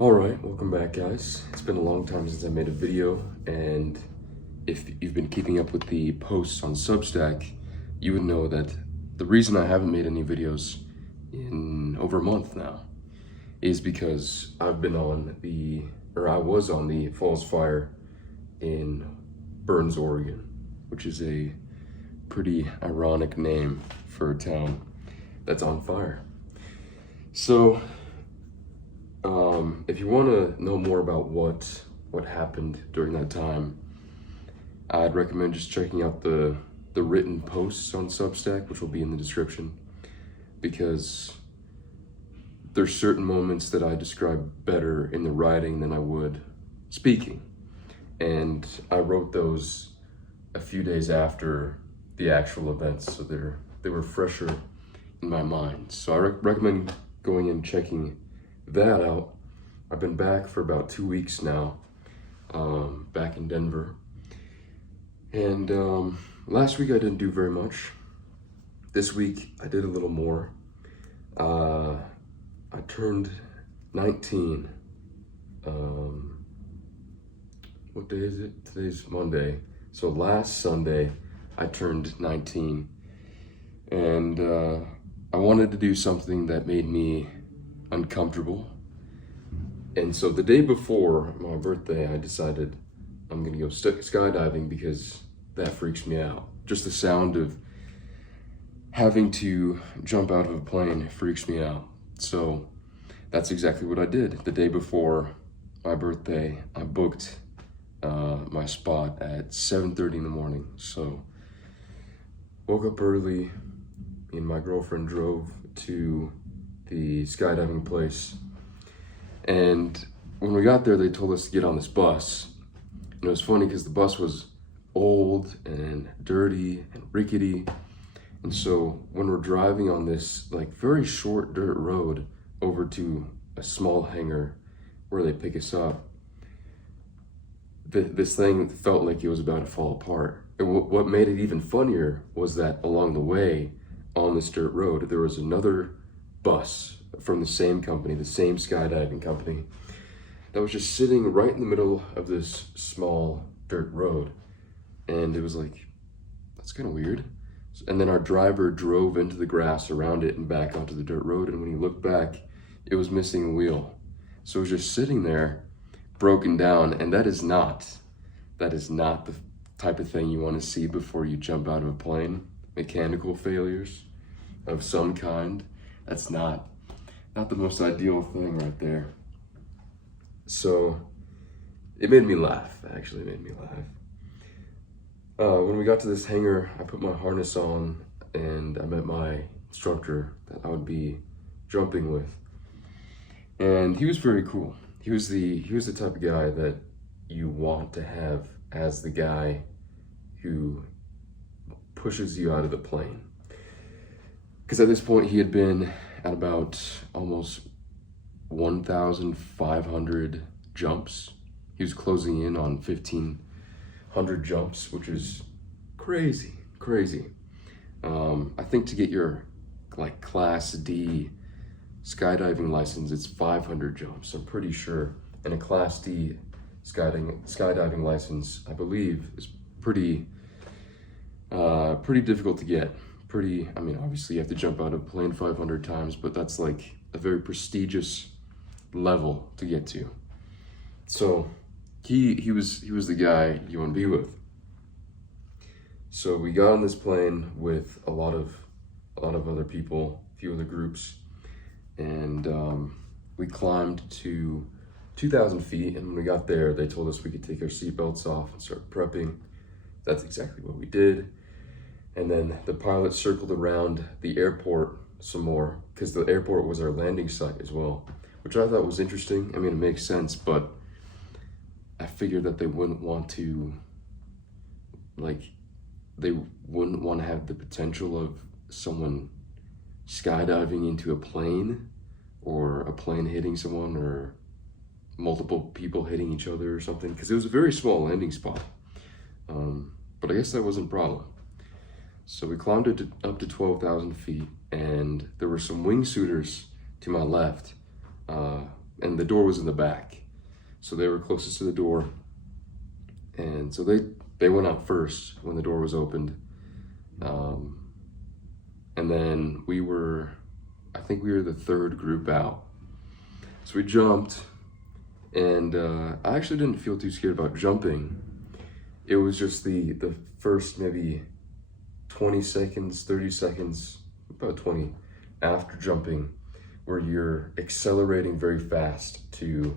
Alright, welcome back guys. It's been a long time since I made a video, and if you've been keeping up with the posts on Substack, you would know that the reason I haven't made any videos in over a month now is because I was on the Falls Fire in Burns, Oregon, which is a pretty ironic name for a town that's on fire. So, if you want to know more about what happened during that time, I'd recommend just checking out the written posts on Substack, which will be in the description, because there's certain moments that I describe better in the writing than I would speaking. And I wrote those a few days after the actual events, so they were fresher in my mind. So I recommend going and checking that out. I've been back for about 2 weeks now, back in Denver. And last week I didn't do very much. This week I did a little more. I turned 19. What day is it? Today's Monday. So last Sunday I turned 19. And I wanted to do something that made me uncomfortable. And so the day before my birthday, I decided I'm gonna go skydiving because that freaks me out. Just the sound of having to jump out of a plane freaks me out. So that's exactly what I did. The day before my birthday, I booked my spot at 7:30 in the morning. So woke up early, me and my girlfriend drove to the skydiving place. And when we got there, they told us to get on this bus. And it was funny because the bus was old and dirty and rickety. And so when we're driving on this like very short dirt road over to a small hangar where they pick us up, this thing felt like it was about to fall apart. And what made it even funnier was that along the way on this dirt road, there was another bus from the same company, the same skydiving company, that was just sitting right in the middle of this small dirt road. And it was like, that's kind of weird. And then our driver drove into the grass around it and back onto the dirt road. And when he looked back, it was missing a wheel. So it was just sitting there, broken down. And that is not the type of thing you want to see before you jump out of a plane. Mechanical failures of some kind. That's not the most ideal thing right there. So it made me laugh. Actually, it made me laugh. When we got to this hangar, I put my harness on and I met my instructor that I would be jumping with. And he was very cool. He was the type of guy that you want to have as the guy who pushes you out of the plane. Because at this point he had been at about almost 1,500 jumps. He was closing in on 1,500 jumps, which is crazy. I think to get your like Class D skydiving license, it's 500 jumps, I'm pretty sure. And a Class D skydiving license, I believe, is pretty difficult to get. I mean, obviously you have to jump out of a plane 500 times, but that's like a very prestigious level to get to. So he was the guy you want to be with. So we got on this plane with a lot of other people, a few other groups, and we climbed to 2,000 feet. And when we got there, they told us we could take our seatbelts off and start prepping. That's exactly what we did. And then the pilot circled around the airport some more, because the airport was our landing site as well, which I thought was interesting. I mean, it makes sense, but I figured that they wouldn't want to have the potential of someone skydiving into a plane, or a plane hitting someone, or multiple people hitting each other or something, because it was a very small landing spot. But I guess that wasn't a problem. So we climbed it up to 12,000 feet, and there were some wingsuiters to my left and the door was in the back. So they were closest to the door. And so they went out first when the door was opened. And then I think we were the third group out. So we jumped, and I actually didn't feel too scared about jumping. It was just the first maybe 20 seconds, 30 seconds, about 20 after jumping, where you're accelerating very fast to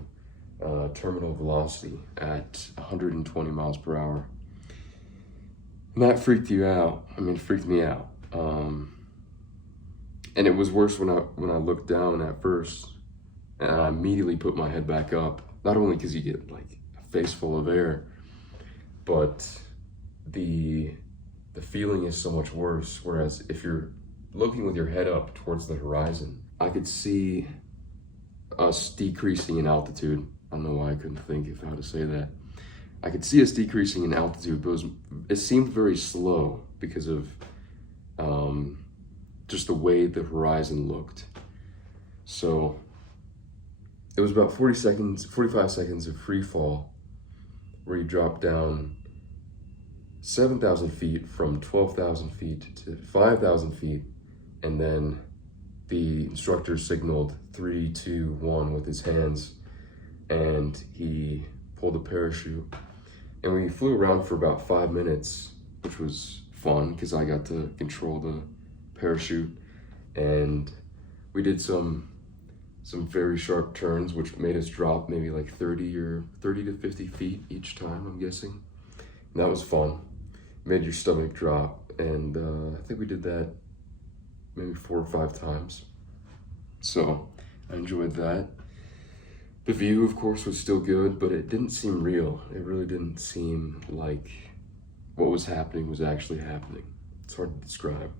terminal velocity at 120 miles per hour. And that freaked you out. I mean, it freaked me out. And it was worse when I looked down at first, and I immediately put my head back up. Not only because you get like a face full of air, but the feeling is so much worse. Whereas if you're looking with your head up towards the horizon, I could see us decreasing in altitude. I don't know why I couldn't think of how to say that. I could see us decreasing in altitude, but it seemed very slow because of just the way the horizon looked. So it was about 45 seconds of free fall, where you drop down 7,000 feet from 12,000 feet to 5,000 feet, and then the instructor signaled 3, 2, 1 with his hands, and he pulled a parachute. And we flew around for about 5 minutes, which was fun because I got to control the parachute, and we did some very sharp turns, which made us drop maybe like 30 to 50 feet each time, I'm guessing. And that was fun. Made your stomach drop, and I think we did that maybe 4 or 5 times. So I enjoyed that. The view, of course, was still good, but it didn't seem real. It really didn't seem like what was happening was actually happening. It's hard to describe.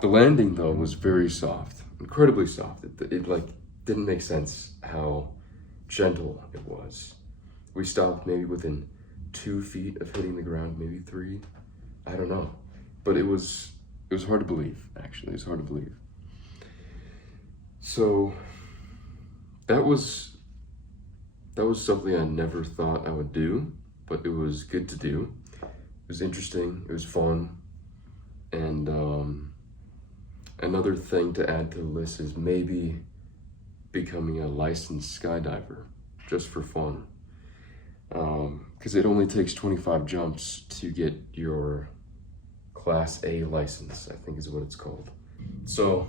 The landing, though, was very soft, incredibly soft. It like didn't make sense how gentle it was. We stopped maybe within 2 feet of hitting the ground, maybe 3. I don't know, but it was hard to believe. Actually, it was hard to believe. So that was something I never thought I would do, but it was good to do. It was interesting. It was fun. And another thing to add to the list is maybe becoming a licensed skydiver, just for fun. Because it only takes 25 jumps to get your Class A license, I think is what it's called. So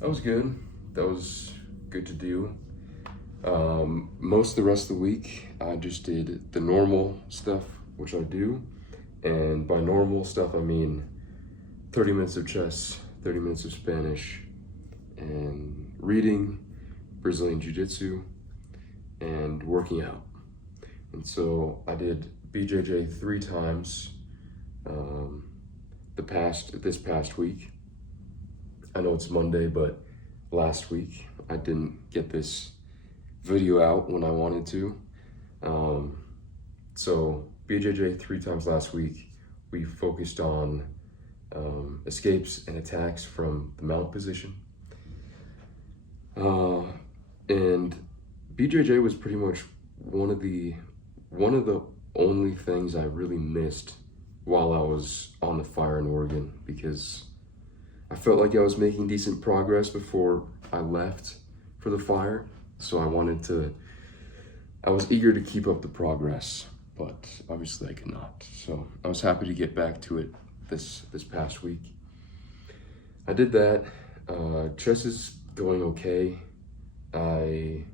that was good. That was good to do. Most of the rest of the week, I just did the normal stuff, which I do. And by normal stuff, I mean 30 minutes of chess, 30 minutes of Spanish, and reading, Brazilian Jiu-Jitsu, and working out. And so I did BJJ 3 times this past week. I know it's Monday, but last week I didn't get this video out when I wanted to. So BJJ 3 times last week. We focused on escapes and attacks from the mount position. And BJJ was pretty much one of the only things I really missed while I was on the fire in Oregon, because I felt like I was making decent progress before I left for the fire. So I was eager to keep up the progress, but obviously I could not. So I was happy to get back to it this past week. I did that. Chess is going okay. I'm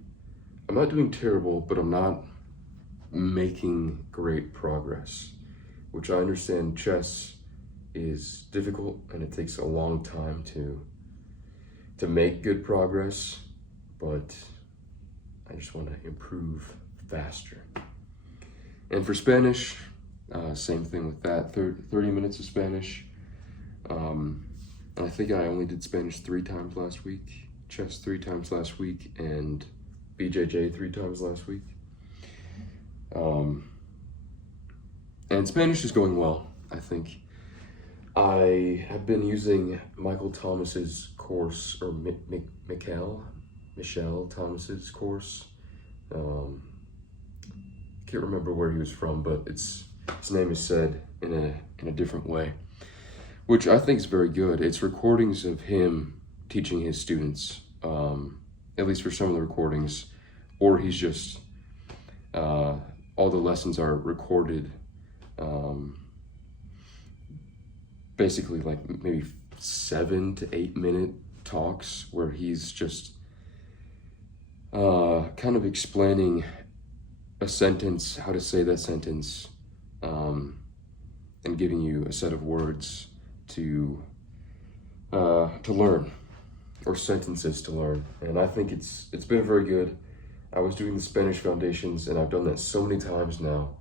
not doing terrible, but I'm not making great progress, which I understand chess is difficult and it takes a long time to make good progress, but I just want to improve faster. And for Spanish, same thing with that, 30 minutes of Spanish. I think I only did Spanish 3 times last week, chess 3 times last week, and BJJ 3 times last week. And Spanish is going well, I think. I have been using Michael Thomas's course, or Mikhail, Michelle Thomas's course. Can't remember where he was from, but his name is said in a different way, which I think is very good. It's recordings of him teaching his students, at least for some of the recordings, or he's just, all the lessons are recorded, basically like maybe 7 to 8 minute talks where he's just kind of explaining a sentence, how to say that sentence, and giving you a set of words to learn, or sentences to learn. And I think it's been very good. I was doing the Spanish foundations, and I've done that so many times now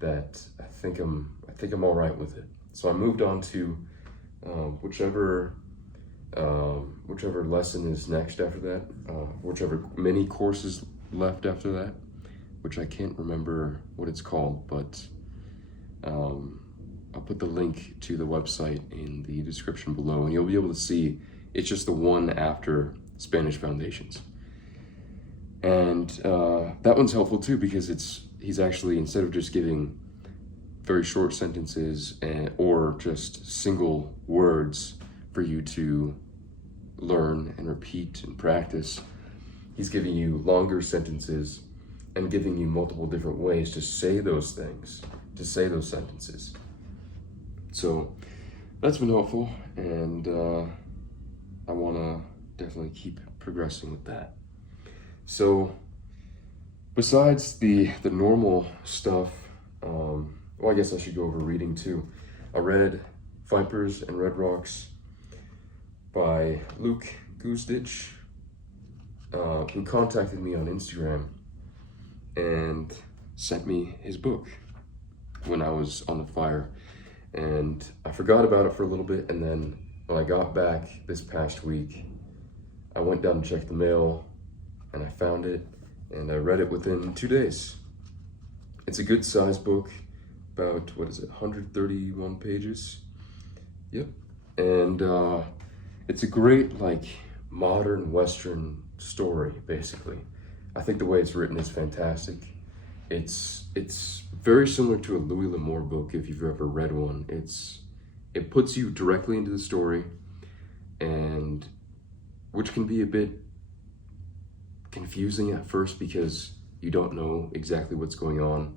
that I think I'm all right with it. So I moved on to whichever lesson is next after that, whichever mini course is left after that, which I can't remember what it's called, but I'll put the link to the website in the description below, and you'll be able to see it's just the one after Spanish Foundations. And that one's helpful too, because he's actually, instead of just giving very short sentences or just single words for you to learn and repeat and practice, he's giving you longer sentences and giving you multiple different ways to say those things, to say those sentences. So that's been helpful, and I want to definitely keep progressing with that. So besides the normal stuff, well, I guess I should go over reading too. I read Vipers and Red Rocks by Luke Guzdich, who contacted me on Instagram and sent me his book when I was on the fire. And I forgot about it for a little bit, and then when I got back this past week, I went down to check the mail, and I found it, and I read it within 2 days. It's a good size book, about, 131 pages? Yep. And it's a great, like, modern Western story, basically. I think the way it's written is fantastic. It's very similar to a Louis L'Amour book, if you've ever read one. It puts you directly into the story, and which can be a bit confusing at first because you don't know exactly what's going on.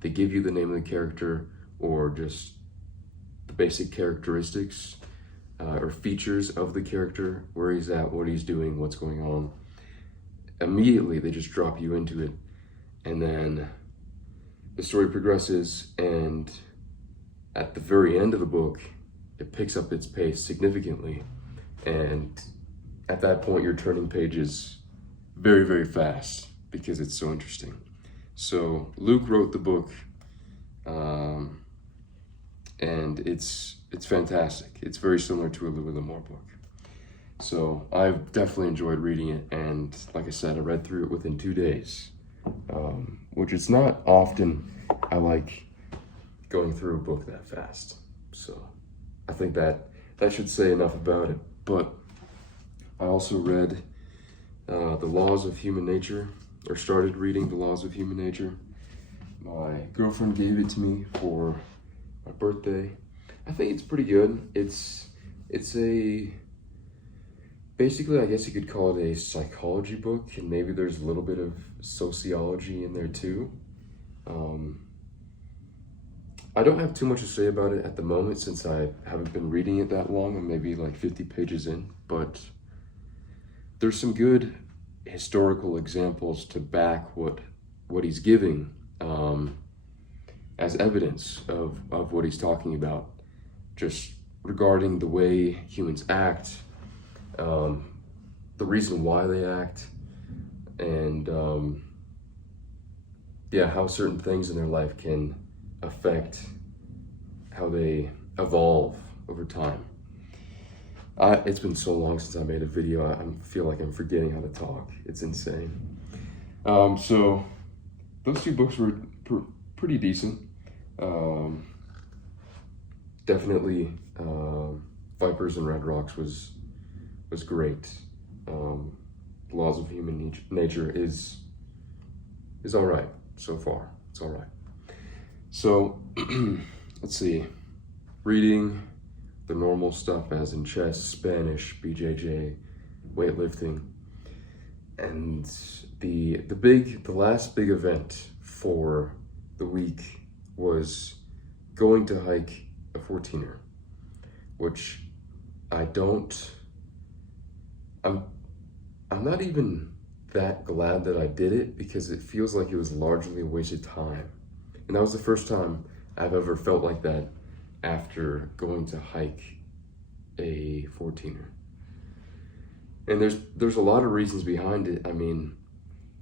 They give you the name of the character or just the basic characteristics or features of the character, where he's at, what he's doing, what's going on. Immediately they just drop you into it, and then the story progresses, and at the very end of the book it picks up its pace significantly, and at that point you're turning pages very, very fast because it's so interesting. So Luke wrote the book, and it's fantastic. It's very similar to a Louis L'Amour book. So I've definitely enjoyed reading it, and like I said, I read through it within 2 days, which it's not often I like going through a book that fast. So I think that should say enough about it. But I also read The Laws of Human Nature, or started reading The Laws of Human Nature. My girlfriend gave it to me for my birthday. I think it's pretty good. It's a, basically, I guess you could call it a psychology book, and maybe there's a little bit of sociology in there too. I don't have too much to say about it at the moment since I haven't been reading it that long. I'm maybe like 50 pages in, but there's some good historical examples to back what he's giving as evidence of what he's talking about, just regarding the way humans act, the reason why they act, and how certain things in their life can affect how they evolve over time. It's been so long since I made a video, I feel like I'm forgetting how to talk. It's insane. So those two books were pretty decent. Definitely Vipers and Red Rocks was great. the laws of human nature is all right so far. It's all right. So let's see. Reading the normal stuff, as in chess, Spanish, BJJ, weightlifting, and the last big event for the week was going to hike a 14er, which I'm not even that glad that I did it, because it feels like it was largely a waste of time. And that was the first time I've ever felt like that after going to hike a 14er. And there's a lot of reasons behind it. I mean,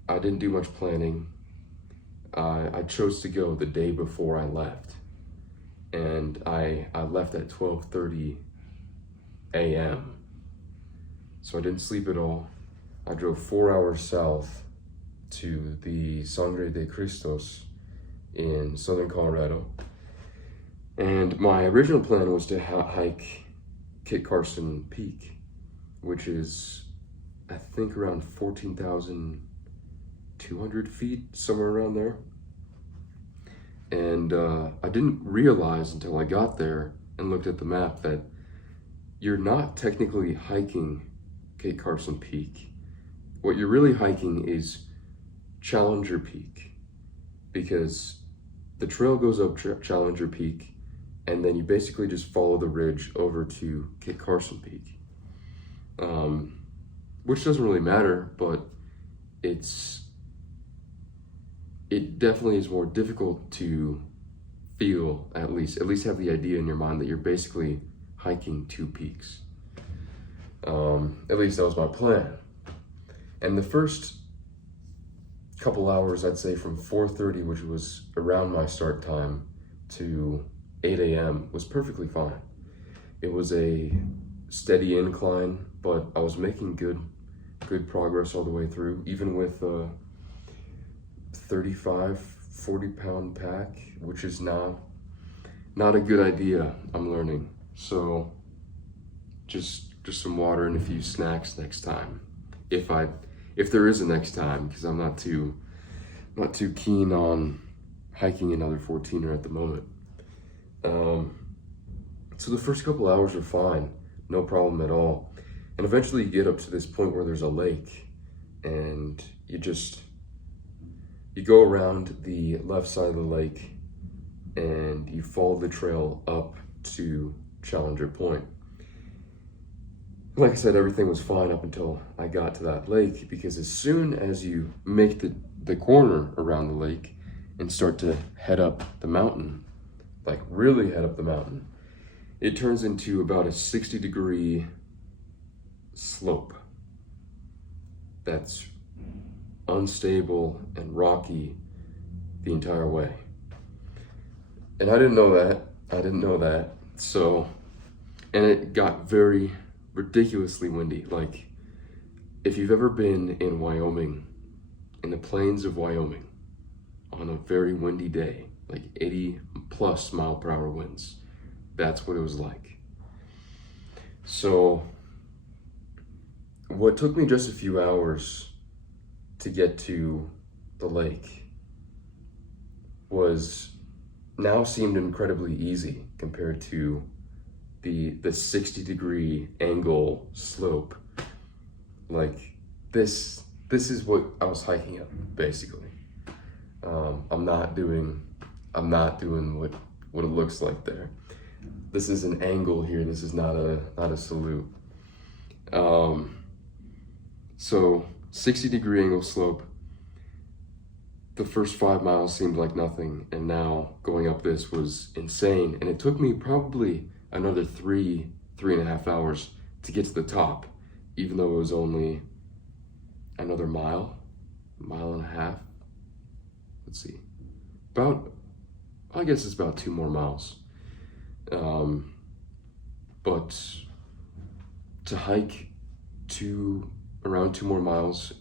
I didn't do much planning. I chose to go the day before I left. And I left at 12:30 a.m. So I didn't sleep at all. I drove 4 hours south to the Sangre de Cristos in southern Colorado. And my original plan was to hike Kit Carson Peak, which is, I think, around 14,200 feet, somewhere around there. And I didn't realize until I got there and looked at the map that you're not technically hiking Kit Carson Peak. What you're really hiking is Challenger Peak, because the trail goes up Challenger Peak, and then you basically just follow the ridge over to Kit Carson Peak, which doesn't really matter, but it definitely is more difficult to feel, at least have the idea in your mind that you're basically hiking two peaks. At least that was my plan. And the first couple hours, I'd say from 4:30, which was around my start time, to 8 a.m. was perfectly fine. It was a steady incline, but I was making good progress all the way through, even with a 40 pound pack, which is not a good idea, I'm learning. So just some water and a few snacks next time, if there is a next time, because I'm not too keen on hiking another 14er at the moment. So the first couple hours are fine, no problem at all. And eventually you get up to this point where there's a lake, and you go around the left side of the lake and you follow the trail up to Challenger Point. Like I said, everything was fine up until I got to that lake, because as soon as you make the corner around the lake and start to head up the mountain, like really head up the mountain, it turns into about a 60-degree slope that's unstable and rocky the entire way. And I didn't know that. So, and it got very ridiculously windy. Like, if you've ever been in Wyoming, in the plains of Wyoming, on a very windy day, like 80 plus mile per hour winds, that's what it was like. So what took me just a few hours to get to the lake seemed incredibly easy compared to the 60-degree angle slope. Like, this is what I was hiking up, basically. I'm not doing what it looks like there. This is an angle here. This is not a salute. So 60-degree angle slope. The first 5 miles seemed like nothing, and now going up this was insane. And it took me probably another 3.5 hours to get to the top, even though it was only another mile and a half. Let's see, I guess it's about 2 more miles. But to hike around 2 more miles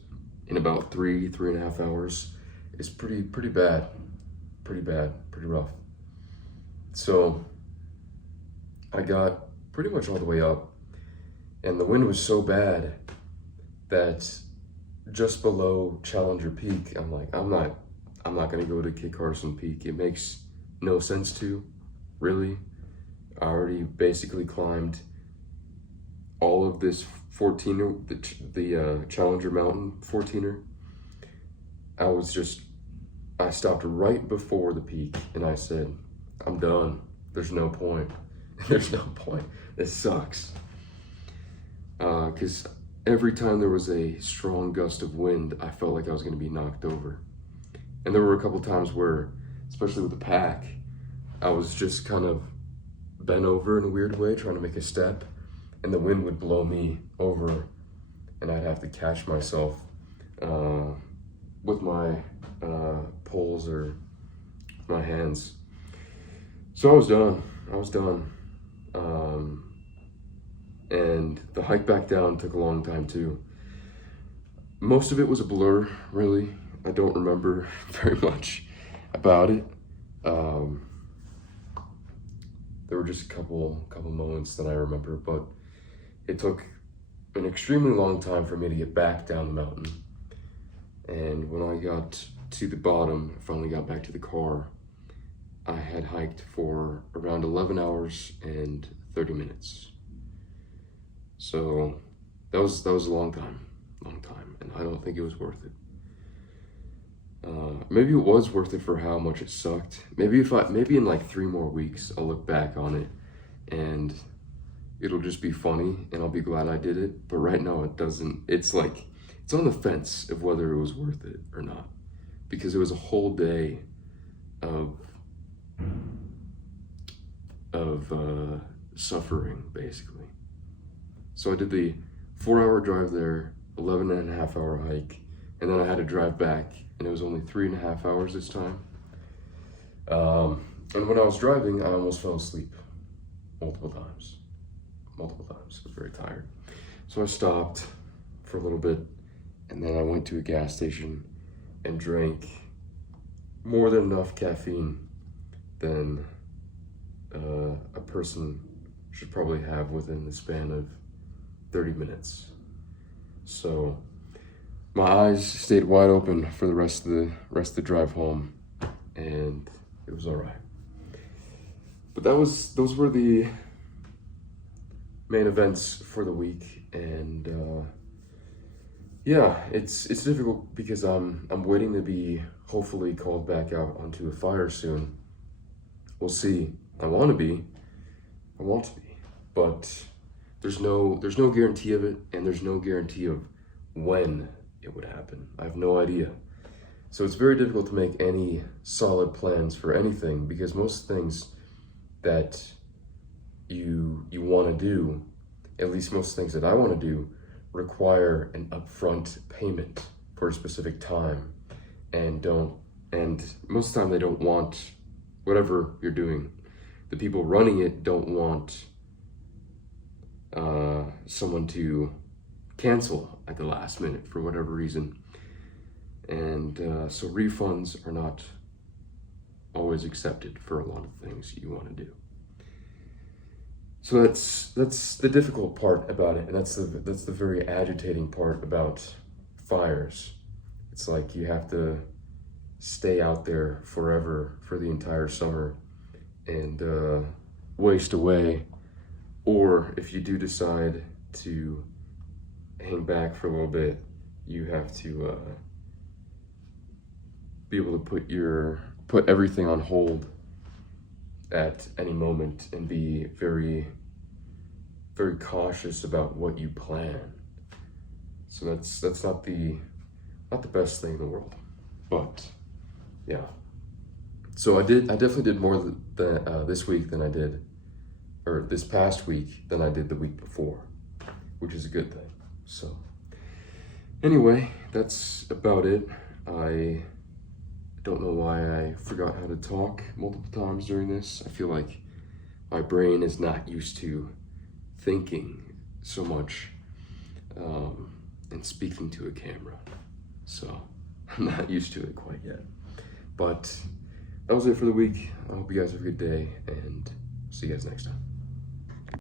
in about 3.5 hours is pretty bad, pretty rough. So I got pretty much all the way up, and the wind was so bad that just below Challenger Peak. I'm like, I'm not gonna go to Kit Carson Peak. It makes no sense to, really. I already basically climbed all of this 14er, the Challenger Mountain 14er. I stopped right before the peak and I said, I'm done. There's no point. There's no point. This sucks. Because every time there was a strong gust of wind, I felt like I was going to be knocked over. And there were a couple times where, especially with the pack, I was just kind of bent over in a weird way, trying to make a step, and the wind would blow me over, and I'd have to catch myself with my poles or my hands. So I was done. And the hike back down took a long time too. Most of it was a blur, really. I don't remember very much about it. There were just a couple moments that I remember, but it took an extremely long time for me to get back down the mountain. And when I got to the bottom, finally got back to the car, I had hiked for around 11 hours and 30 minutes. So that was a long time, and I don't think it was worth it. Maybe it was worth it for how much it sucked. Maybe in like 3 more weeks, I'll look back on it and it'll just be funny and I'll be glad I did it. But right now it doesn't. It's like, it's on the fence of whether it was worth it or not, because it was a whole day of suffering, basically. So I did the 4-hour drive there, 11.5-hour hike, and then I had to drive back, and it was only 3.5 hours this time. And when I was driving, I almost fell asleep multiple times. I was very tired. So I stopped for a little bit, and then I went to a gas station and drank more than enough caffeine than a person should probably have within the span of 30 minutes. So my eyes stayed wide open for the rest of the drive home, and it was all right. But those were the main events for the week, and yeah, it's difficult because I'm waiting to be hopefully called back out onto a fire soon. We'll see. I want to be, but there's no guarantee of it, and there's no guarantee of when it would happen. I have no idea. So it's very difficult to make any solid plans for anything, because most things that you want to do, at least most things that I want to do, require an upfront payment for a specific time, and most of the time they don't want whatever you're doing. The people running it don't want someone to cancel at the last minute for whatever reason. And so refunds are not always accepted for a lot of things you want to do. So that's the difficult part about it, and that's the very agitating part about fires. It's like you have to stay out there forever for the entire summer and waste away, or if you do decide to hang back for a little bit, you have to be able to put everything on hold at any moment and be very, very cautious about what you plan. So that's not the best thing in the world, but yeah. So I definitely did more this week than I did, or this past week than I did the week before, which is a good thing. So anyway, that's about it. I don't know why I forgot how to talk multiple times during this. I feel like my brain is not used to thinking so much and speaking to a camera. So I'm not used to it quite yet. But that was it for the week. I hope you guys have a good day, and see you guys next time.